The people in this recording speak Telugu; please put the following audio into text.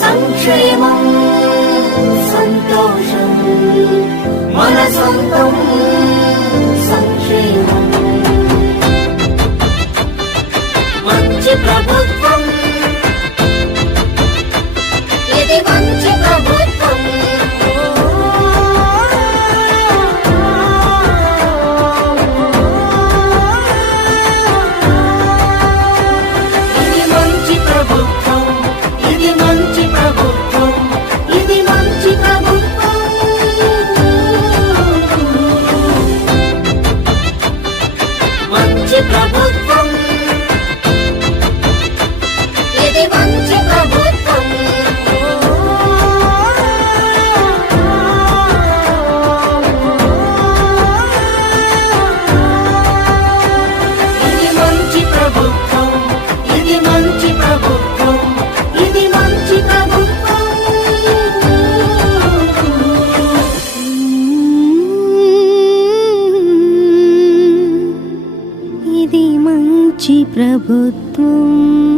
సంక్షేమం సంతోషం మన సొంతం సంక్షేమం మంచి ప్రభుత్వం ఇది మంచి ప్రభుత్వం ఇది మంచి ప్రభుత్వం ఇది మంచి ప్రభుత్వం ఇది మంచి ప్రభుత్వం మంచి ప్రభుత్వం ఇది మంచి ప్రభుత్వం ఇది మంచి ప్రభుత్వం ఇది మంచి ప్రభుత్వం ఇది మంచి ప్రభుత్వం ఇది మంచి ప్రభుత్వం.